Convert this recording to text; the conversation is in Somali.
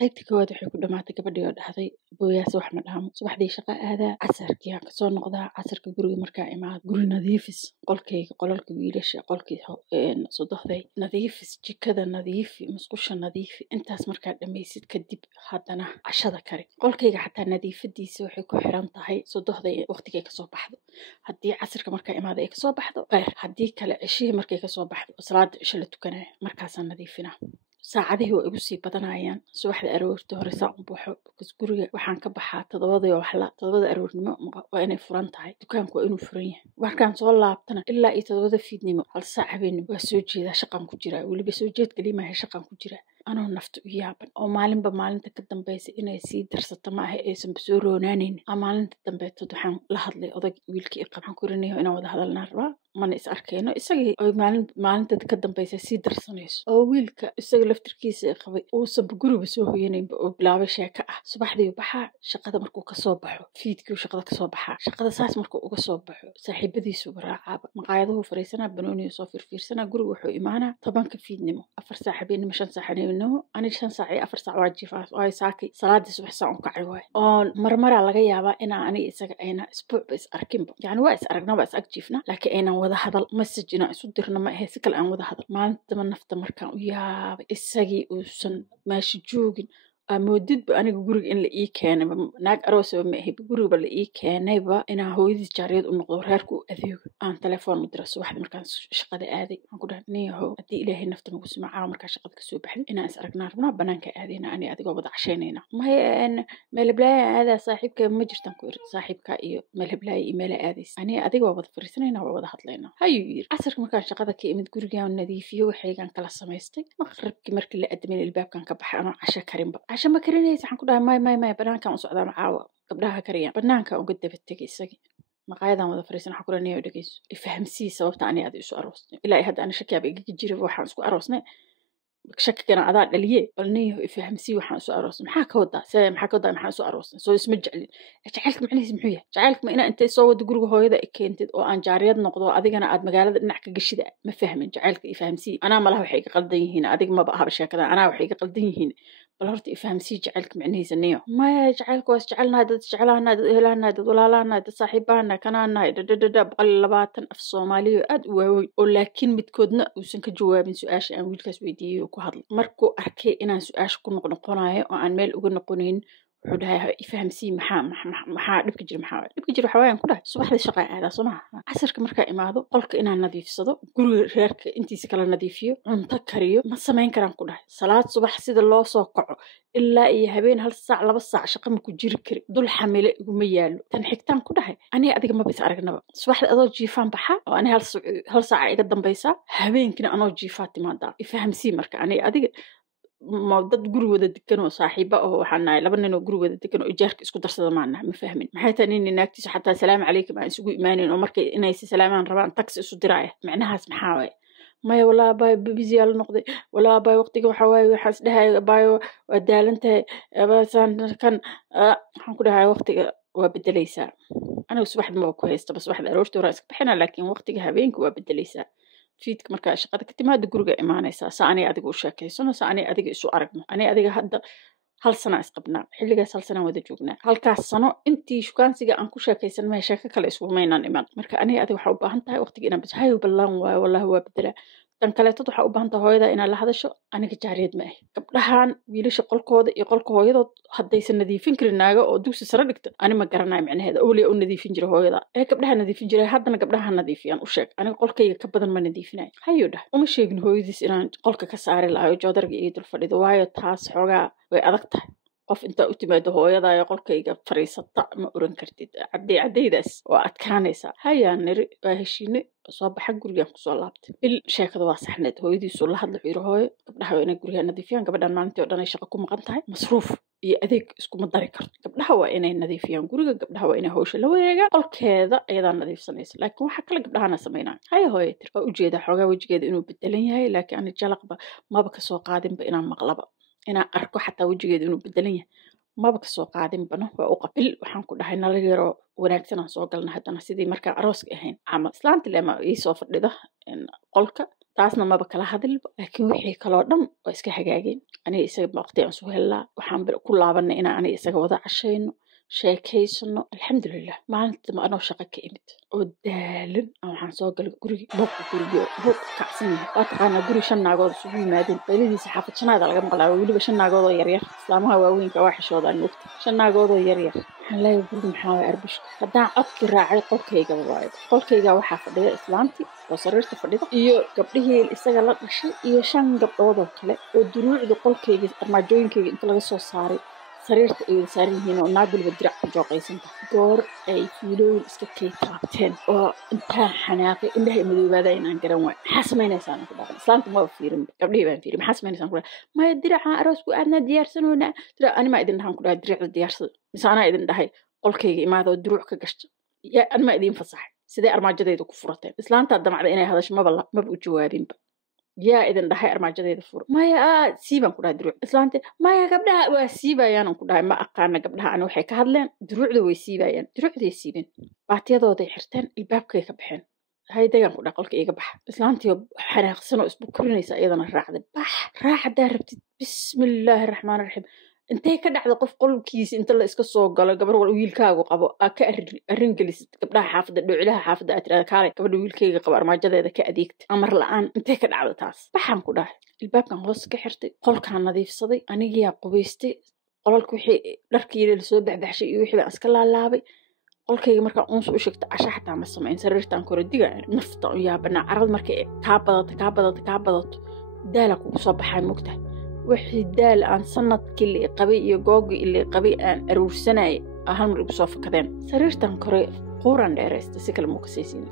qaybtii koowaad waxay ku dhamaatay gabadhii oo dhahday booyaas wax ma dhahmo subaxdii shaqa aadaa casarkii aan kasoo noqdaa casarka guriga markaa imaado guri nadiifis qolkayga qolalka wiilasha qolkii sodohday nadiifis jikada nadiifi musqusha nadiifi intaas markaa dhamaysid kadib haddana cashada kari qolkayga xataa nadiifadiisa waxay ku xiran tahay sodohday waqtigay kasoo baxdo haddii casarka markaa imaado ay kasoo baxdo kheyr haddii kale cishihii markay kasoo baxdo salaada cisho la tukanaya markaasaan nadiifinaa saacadihii waa igu sii badanayaan subaxda aroorta hore saa u baxo bas guriga waxaan ka baxaa 7 aroornimo waa inay furan tahay dukaanku waa inuu furan yahay markaan soo laabtana ilaa iyo 7 fiidnimo hal saac habeenimo waa soo jeedaa shaqan ku jiraa weliba soo jeed kaliya shaqan ku jiraa anoo nafta u yaaban oo maalinba maalinta ka dambaysa inay sii darsato ma aha aysan soo roonaanayn maalinta dambeetad waxaan la hadlay odag wiilkii qabaan korinayo inaan wada hadalnaa rabaa mana is arkayno isagii oo maalinta ka dambaysa sii darsanayso oo wiilka isaga laftirkiisa qabay uusan guriga soo hoyanaynba oo bilaabay sheeko ah subaxdii baxaa shaqada markuu ka soo baxo fiidkii shaqada ka soo baxaa shaqada saas markuu uga soo baxo saaxiibadiisu raacaaba maqaayadahu fariisanaa banooniyo soo fiirsanaa guriga wuxuu imaanaa 10 fiidnimo 4 saac habeenimo 5 saac habeenimo ani 5 saac iyo 4 saac waa jiifaa oo ay saakay salaadii subax saac u kacay waay oo marmara laga yaabaa inaan ani isaga ayna isbuuc is arkinba yani waa is aragnaa waa is agjiifna laakiin ayna wada hadal message ina isu dirna ma ahay si kale aan wada hadal maalinta nafta markaan u yaabay isagii uusan meesha joogin amoodidba aniga guriga in la ii keenay naag aroosaba ma ahay guriga la ii keenayba inaan hooyadii jaariyad u noqdo reerku u adeego aan telefoon u diro subaxdii markaan shaqada aaday waxaan ku dhahay niyahow haddii ilaahay nafta nagu simacaa markaa shaqada kasoo baxday inaan is aragnaa rabnaa banaanka aadayna ani adigoo wada cashaynayna maya meelablaaya aadaa saaxiibka ma jirtaan ku iri saaxiibka iyo meelablaaya iyo meela aadaysa ani adigoo wada fariisanayna waa wada hadlaynaa hayuu yiri casarka markaan shaqada ka imid gurigaan nadiifiyo waxaygaan kala samaystay maqribkii markii la adamin albaabkan ka baxay anoo casho karinba casho ma karinaysa waxaan ku dhahay may banaankaan u socdaan caawa gabdhaha kariyaan banaankaan uga daba tegay isagii maqaayadan wada fariisan waxaan ku dhahay niyo dhageyso ifahamsii sababta ani aad isu aroosnay ilaa hadda ana shakiyaaba igaga jira waxaan isku aroosnay shakigana adaa dhaliye bal niyo ifahamsii waxaan isu aroosnay maxaa ka wadaa maxaan isu aroosnay soo isma jeclin jacaylka macnihiisa muxuu yahay jacaylka ma inaa intay soo wada guriga hooyada ay keentid oo aan jaariyad noqdo adigana aad magaalada dhinac ka gashida ma fahmin jacaylka ifahamsii anaa malaha waxay iga qaldan yihiin adiga maba ahaba sheekada anaa waxay iga qaldan yihiin bal horta ifahamsii jacaylka macnihiisa niyo maya jacaylka waa isjecelnahay dad isjecelaanahay dad ehelaanahay dad walaalaanahay dad saaxiibaanahay kanaanahay dadadada 120 af soomaaliyo aad u waaweyn oo laakiin midkoodna uusan ka jawaabin su-aasha aan wiilkaas weydiiyey oo ku hadlay markuu arkay inaan su-aasha ku noqnoqonayo oo aan meel uga noqonayn wuxuu dhahay ifahamsii maxaa dhibka jira waxa waayaan ku dhahay subaxdii shaqa aadaa soo maha casarka markaa imaado qolka inaan nadiifsado guriga reerka intiisa kala nadiifiyo cunto kariyo ma samayn karaan ku dhahay salaad subax sida loo soo kaco ilaa iyo habeen 1 saac 2 saac shaqa ma ku jiri kari dul xamile iguma yaalo tan xigtaan ku dhahay aniga adiga ma bis aragnaba subaxda adoo jiifaan baxa oo ani 1 saac iga dambaysa habeenkina anoo jiifaa timaadaa ifahamsii marka aniga adiga ma dad guri wada degan oo saaxiiba oo waxaan nahay 2 nin oo guri wada degan oo ijaarka isku darsada maana ma fahmin maxay tahay in naagtiisa xataa salaam calaykum aan isugu iimaaneen oo markay inay si salaamaan rabaan taxi isu diraaya macnahaas maxaa way maya walaa bay busy la noqday walaa bay waqtiga waxa way waxaas dhahay bay waa daalantahay abaasan kan waxaan ku dhahay waqtiga waa bedelaysaa aniga subaxdii ma ku haysta bas waxda aroortii hore iska bixina laakiin waqtiga habeenkii waa bedelaysaa fiidka markaa shaqada ka timaado guriga imaanaysaa saani adiga u sheekaysano saani adiga isu aragno ani adiga hadda 1 sano isqabnaa xilligaas 1 sano wada joognaa halkaas sano intii shukaansiga aan ku sheekaysan ma sheeko kale isugu maynaan iman marka ani adiga waxa u baahan tahay waqtiga inaan bas hayo ballan waayo wallahi waa bedela tan kaleetad waxa u baahan tahay hooyada inaad la hadasho aniga jaariyad ma ah gabdhahan wiilasha qolkooda iyo qolka hooyadood haddaysan nadiifin karin naaga oo dugsi sare dhigta ani ma garanayo macnaheeda awliya u nadiifin jira hooyada gabdhaha nadiifin jiray haddana gabdhaha nadiifiyaan u sheeg aniga qolkayga ka badan ma nadiifinayo hayo dhah uma sheegin hooyadiis inaan qolka ka saari lahayo joodarga iyo dul fadhido waayo taas xoogaa way adag tahay qof inta u timaado hooyada ay qolkayga fariisata ma oran kartid cadaydaas waa adkaanaysa hayaan niri waa heshiine soo baxa gurigaan ku soo laabtay bil sheekada waa saxneed hooyadiisu la hadla xiiro hooyo gabdhaha inay guriga nadiifiyaan gabadhan maalintii oo dhan ay shaqo ku maqan tahay masruuf iyo adeeg isku ma dari karto gabdhaha waa inay nadiifiyaan guriga gabdhaha waa inay hawsha la wareegaan qolkeeda ayadaa nadiifsanaysa laakiin waxa kale gabdhahana sameynaa haya hooyo tir waa ujeedaa xoogaa wajigeeda inuu bedelan yahay laakiin ani jalaqba maba ka soo qaadinba inaan maqlaba inaan arko xataa wajigeeda inuu bedelan yahay maba ka soo qaadinbana waa u qabil waxaan ku dhahay nala yaro wanaagsan aan soo galna haddana sidii markaan arooska ahayn camal islaanta lema ii soo fadhida qolka taasna maba kala hadilba laakiin wixii kaloo dhan waa iska hagaageen aniga isaga waqti aan soo helnaa waxaan ku laabanay inaan aniga isaga wada cashayno sheekaysano alxamdulilah maalinta ma anoo shaqo ka imid oo daalan waxaan soo galay guriga buuq kacsan yahay waa taqaanaa guri 5 naagood isugu yimaadeen beelidiisa xaafad shanaada laga maqlaa weliba 5 naagood oo yaryar islaamaha waaweynka waa xishoodaan waqti 5 naagood oo yaryar waxaan leeyahay guriga maxaa way arbush haddaan codkii raacay qolkayga waayo qolkayga waxaa fadhiya islaantii oo sariirta fadhida iyo gabdhihii isaga la dhashay iyo 5 gabdhood oo kale oo duruucda qolkayga armaajooyinkayga inta laga soo saaray sariirta ay saaran yihiin oo naag walba dirac ku jooqaysanta goor ay fiilooyin iska kaytaabteen oo intaa xanaaqay indhaha madoobaada inaan garan waay maxaa samaynaysaa ku dhaqan islaanta ma fiirin gabdhihii baan fiirin maxaa samaynaysaa ku dhahay maya diraca aroosku aadna diyaarsanoona dirac anima idin dhahan ku dhahay diracda diyaarsada mise anaa idin dhahay qolkayga imaada oo duruuc ka gashta yaa anima idin fasaxay sidee armaajadayda ku furateen islaantaa damacda inay hadasho maba u jawaabinba yaa idin dhahay armaajadayda furo maya siibaan ku dhahay duruuc islaante maya gabdhaha waa siibayaan ku dhahay ma aqaana gabdhaha ana waxay ka hadleen duruucda way siibayaan duruucday siibeen baatiyadooday xirteen ilbaabkay ka baxeen hay dagan ku dhahay qolka iga baxa islaantii xanaaqsan oo isbu korinaysa iyadana raacday bax raac hadaa rabtid bismillaahi raxmaani raxiim intay ka dhacda qof qolkiisa inta la iska soo galo gabar wal wiilkaagu qabo ka arrin gelisid gabdhaha xaafada dhowcilaha xaafada aad tiraahdo kaale gabadha wiilkayga qabo armaajadeeda ka adeegta amar la'aan intay ka dhacda taas baxaan ku dhahay ilbaabkan hoos ka xirtay qolkaan nadiifsaday anigiyaa qubaystay qolalka wixii dharkii la soo baxbaxshay iyo wixii baan iska laalaabay qolkayga markaan uunsa u sheegta casha xataa ma samayn sariirtaan koro diga nafta u yaabanaa carad markay kaa badato daala kugu soo baxay mogtahay wixii daal aan sanadkii la qabay iyo googii la qabay aan aruursanay hal mar igu soo fakadeen sariirtan kore quran dheeraystay si kale ma ka saysiin